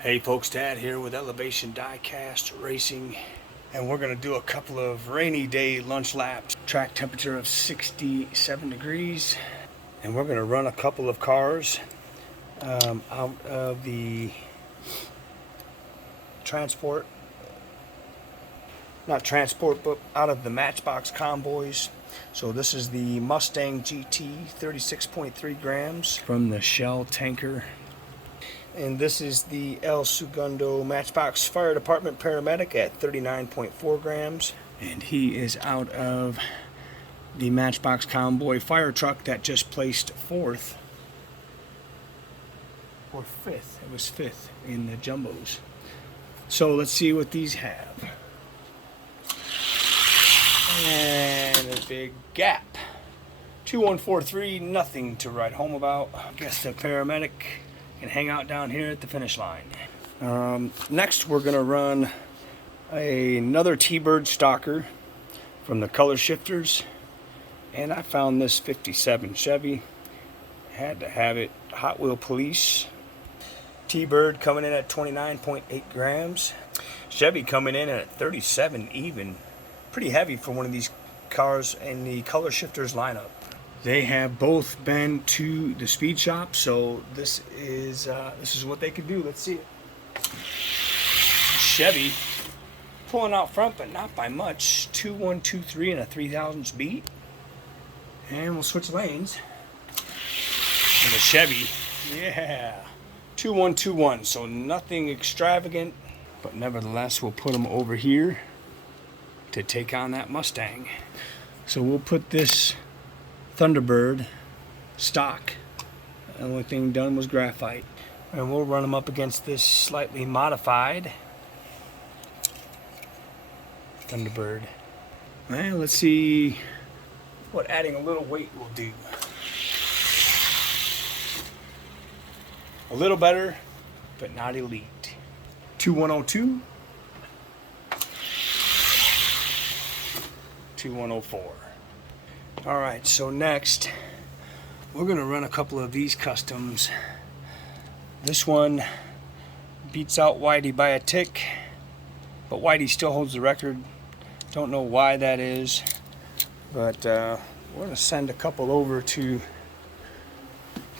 Hey folks, Dad here with Elevation Diecast Racing, and we're going to do a couple of rainy day lunch laps. Track temperature of 67 degrees, and we're going to run a couple of cars out of the but out of the Matchbox convoys. So this is the Mustang GT 36.3 grams from the Shell tanker. And this is the El Segundo Matchbox Fire Department Paramedic at 39.4 grams. And he is out of the Matchbox Convoy fire truck that just placed fourth. Or fifth. It was fifth in the jumbos. So let's see what these have. And a big gap. 2143, nothing to write home about. I guess the paramedic can hang out down here at the finish line. Next we're gonna run another T-Bird stalker from the Color Shifters, and I found this 57 Chevy. Had to have it. Hot Wheel Police. T-Bird coming in at 29.8 grams. Chevy coming in at 37 even. Pretty heavy for one of these cars in the Color Shifters lineup. They have both been to the speed shop, so this is what they could do. Let's see it. Chevy pulling out front, but not by much. 2123 and a 3/1000 beat. And we'll switch lanes. And the Chevy, yeah, 2121. So nothing extravagant, but nevertheless, we'll put them over here to take on that Mustang. So we'll put this Thunderbird stock. The only thing done was graphite, and we'll run them up against this slightly modified Thunderbird. And let's see what adding a little weight will do. A little better, but not elite. 2102, 2104. All right, so next we're gonna run a couple of these customs. This one beats out Whitey by a tick, but Whitey still holds the record. Don't know why that is, but we're gonna send a couple over to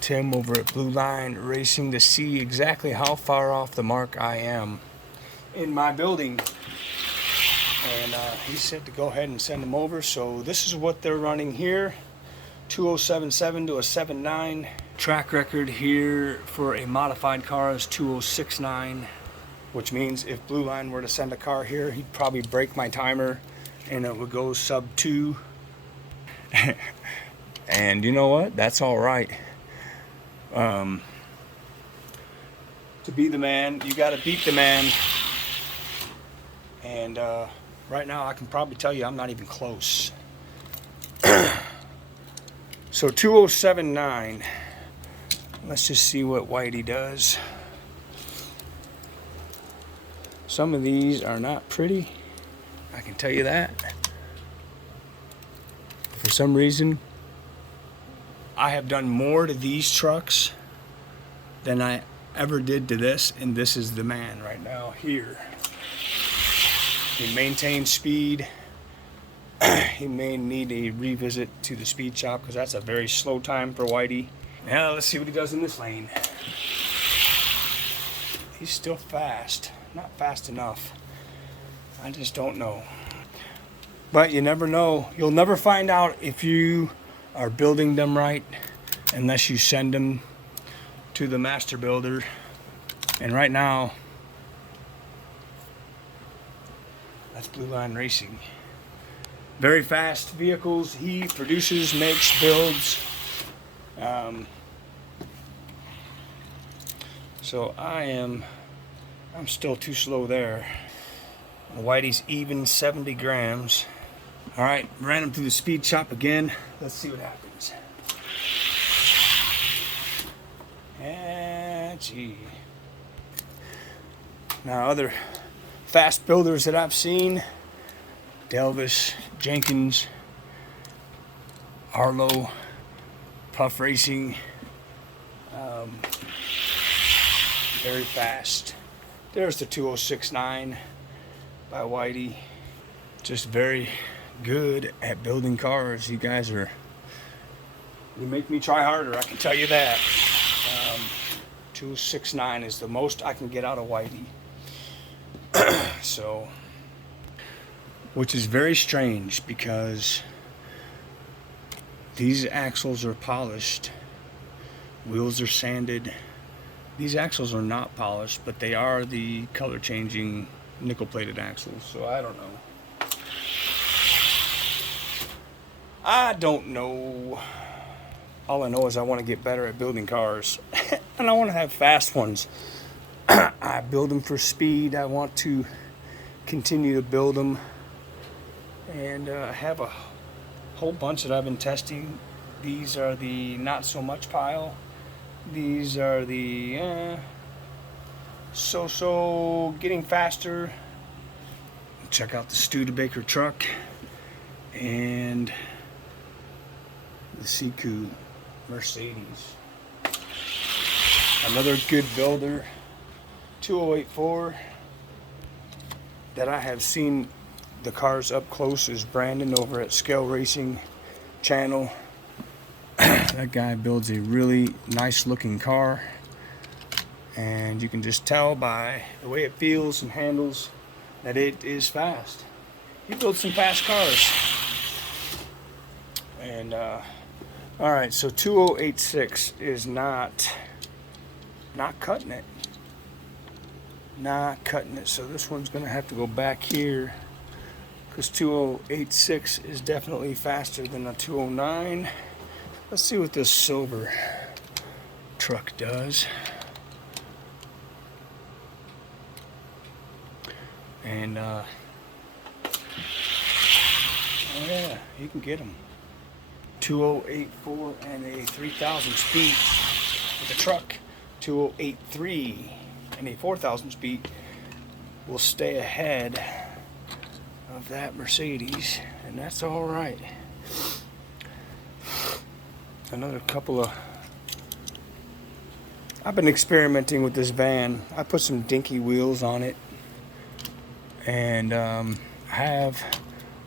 Tim over at Blue Line Racing to see exactly how far off the mark I am in my building. And he said to go ahead and send them over. So this is what they're running here. 2077 to a 79. Track record here for a modified car is 2069, which means if Blue Line were to send a car here, he'd probably break my timer and it would go sub 2. And you know what? That's all right. To be the man, you got to beat the man. And right now, I can probably tell you I'm not even close. So 2079. Let's just see what Whitey does. Some of these are not pretty, I can tell you that. For some reason, I have done more to these trucks than I ever did to this, and this is the man right now here. He maintains speed. He may need a revisit to the speed shop because that's a very slow time for Whitey. Now let's see what he does in this lane. He's still fast. Not fast enough. I just don't know. But you never know. You'll never find out if you are building them right unless you send them to the master builder. And right now, that's Blue Line Racing. Very fast vehicles. He produces, makes, builds. So I'm still too slow there. Whitey's even 70 grams. All right, ran him through the speed shop again. Let's see what happens. And gee. Now other fast builders that I've seen, Delvis, Jenkins, Arlo, Puff Racing, very fast. There's the 2069 by Whitey. Just very good at building cars. You guys you make me try harder, I can tell you that. 269 is the most I can get out of Whitey. So, which is very strange because these axles are polished, wheels are sanded. These axles are not polished, but they are the color changing nickel plated axles. So I don't know. I don't know. All I know is I want to get better at building cars. And I want to have fast ones. I build them for speed. I want to continue to build them. And I have a whole bunch that I've been testing. These are the not so much pile. These are the so getting faster. Check out the Studebaker truck and the Sekou Mercedes. Another good builder, 2084, that I have seen the cars up close is Brandon over at Scale Racing channel. That guy builds a really nice looking car, and you can just tell by the way it feels and handles that it is fast. He builds some fast cars. And alright, so 2086 is not cutting it. Not cutting it. So this one's gonna have to go back here, because 2086 is definitely faster than a 209. Let's see what this silver truck does. And oh yeah, you can get them. 2084 and a 3000 speed with the truck. 2083 and a 4000 speed will stay ahead of that Mercedes, and that's all right. Another couple of... I've been experimenting with this van. I put some dinky wheels on it, and I have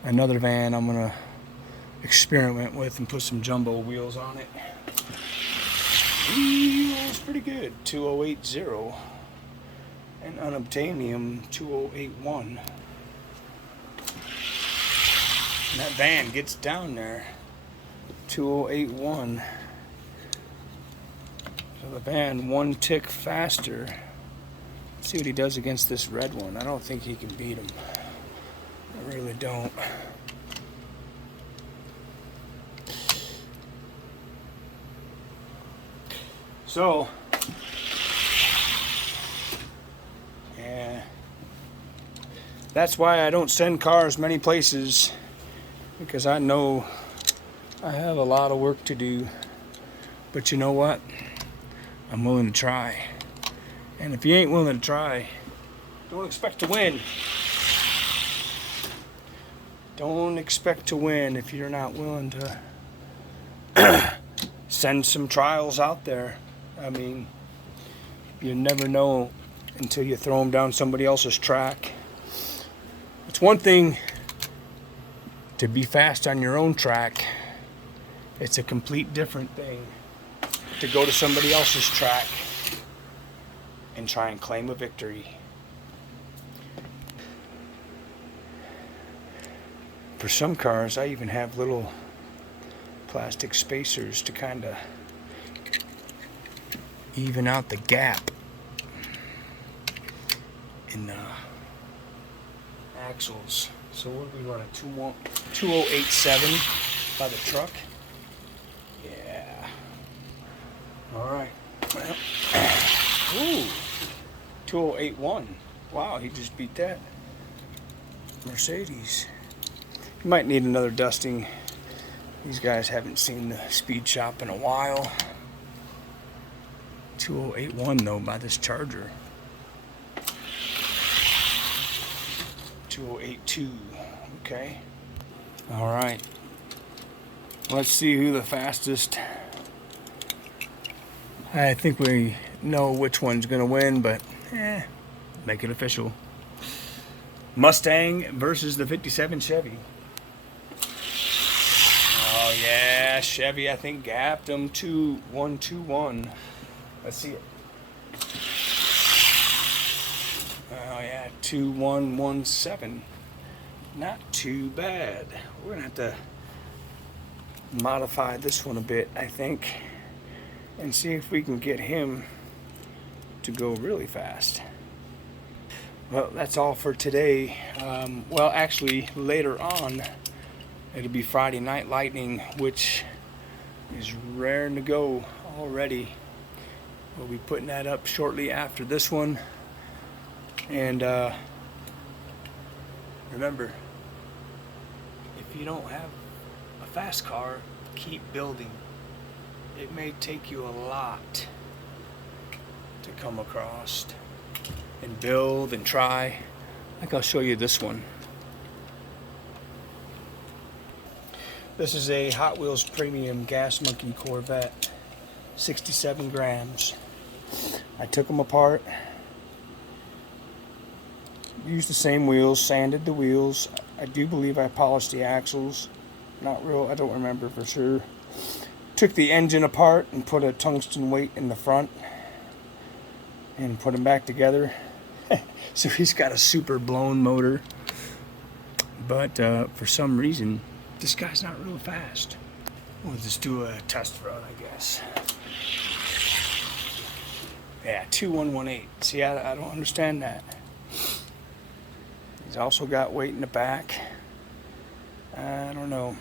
another van I'm gonna experiment with and put some jumbo wheels on it. Wheels pretty good. 2080 and unobtainium 2081. And that van gets down there. 2081. So the van one tick faster. Let's see what he does against this red one. I don't think he can beat him. I really don't. So, yeah, that's why I don't send cars many places, because I know I have a lot of work to do. But you know what? I'm willing to try. And if you ain't willing to try, don't expect to win. Don't expect to win if you're not willing to send some trials out there. I mean, you never know until you throw them down somebody else's track. It's one thing to be fast on your own track. It's a complete different thing to go to somebody else's track and try and claim a victory. For some cars, I even have little plastic spacers to kind of even out the gap in the axles. So what do we run, a 2087 by the truck? Yeah. Alright. Well, ooh, 2081. Wow, he just beat that Mercedes. You might need another dusting. These guys haven't seen the speed shop in a while. 2081 though by this Charger. 2082. Okay. All right. Let's see who the fastest. I think we know which one's gonna win, but make it official. Mustang versus the 57 Chevy. Oh yeah, Chevy I think gapped them 2-1-2-1. Let's see it. Oh yeah, 2-1-1-7. Not too bad. We're gonna have to modify this one a bit, I think, and see if we can get him to go really fast. Well, that's all for today. Well, actually, later on, it'll be Friday Night Lightning, which is raring to go already. We'll be putting that up shortly after this one. And remember, if you don't have a fast car, keep building. It may take you a lot to come across and build and try. Like I'll show you this one. This is a Hot Wheels Premium Gas Monkey Corvette, 67 grams. I took them apart, used the same wheels, sanded the wheels. I do believe I polished the axles. Not real, I don't remember for sure. Took the engine apart and put a tungsten weight in the front and put them back together. So he's got a super blown motor, but for some reason this guy's not real fast. We'll just do a test run, I guess. Yeah, 2-1-1-8. See, I don't understand that. He's also got weight in the back. I don't know,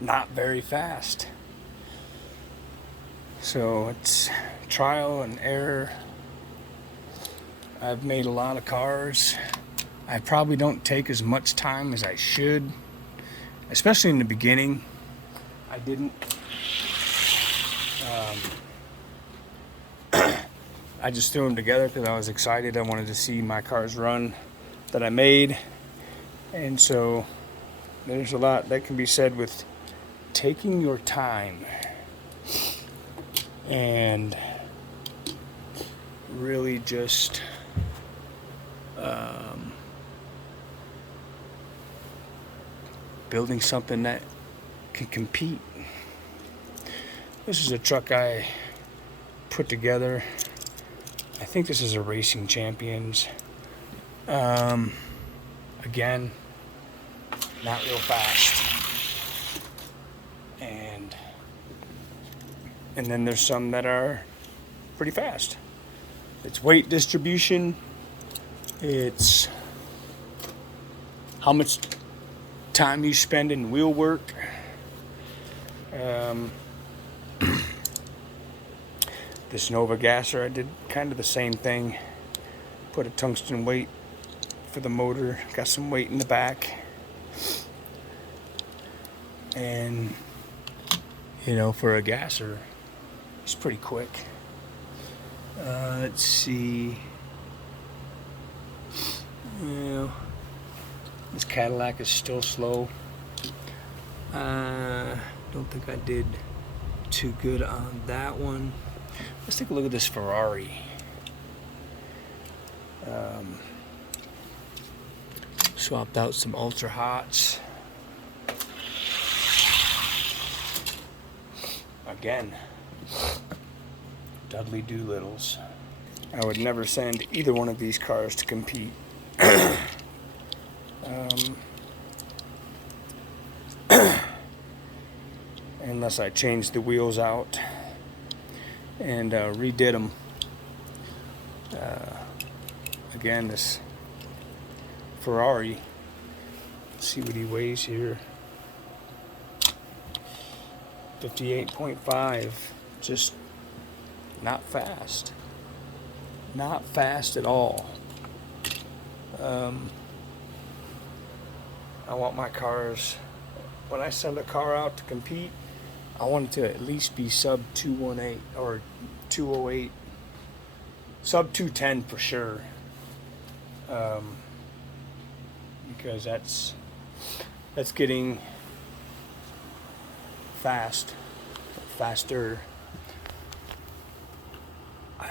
not very fast. So it's trial and error. I've made a lot of cars. I probably don't take as much time as I should, especially in the beginning. I didn't. I just threw them together because I was excited. I wanted to see my cars run that I made. And so there's a lot that can be said with taking your time and really just building something that can compete. This is a truck I put together. I think this is a Racing Champions. Again, not real fast. And then there's some that are pretty fast. It's weight distribution. It's how much time you spend in wheel work. This Nova Gasser, I did kind of the same thing. Put a tungsten weight for the motor, got some weight in the back. And, you know, for a gasser, it's pretty quick. Let's see. Well, this Cadillac is still slow. Don't think I did too good on that one. Let's take a look at this Ferrari. Swapped out some Ultra Hots. Again, Dudley Doolittles. I would never send either one of these cars to compete. Unless I changed the wheels out and redid them. Again, this Ferrari, let's see what he weighs here. 58.5, just not fast. Not fast at all. I want my cars, when I send a car out to compete, I want it to at least be sub 218 or 208, sub 210 for sure. Because that's getting faster. I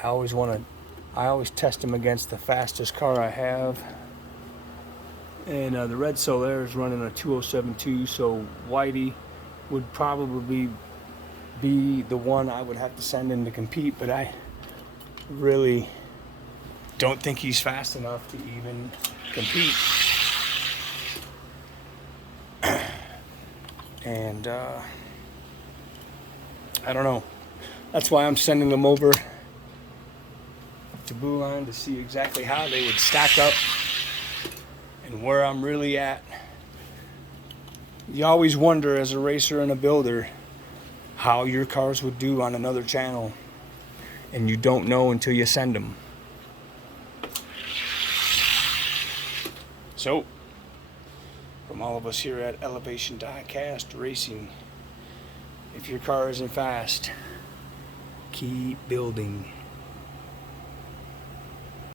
I always test them against the fastest car I have. And the Red Solaire is running a 2072, so Whitey would probably be the one I would have to send in to compete, but I really don't think he's fast enough to even compete. And I don't know. That's why I'm sending them over to Bouline to see exactly how they would stack up and where I'm really at. You always wonder as a racer and a builder how your cars would do on another channel, and you don't know until you send them. So, from all of us here at Elevation Diecast Racing, if your car isn't fast, keep building.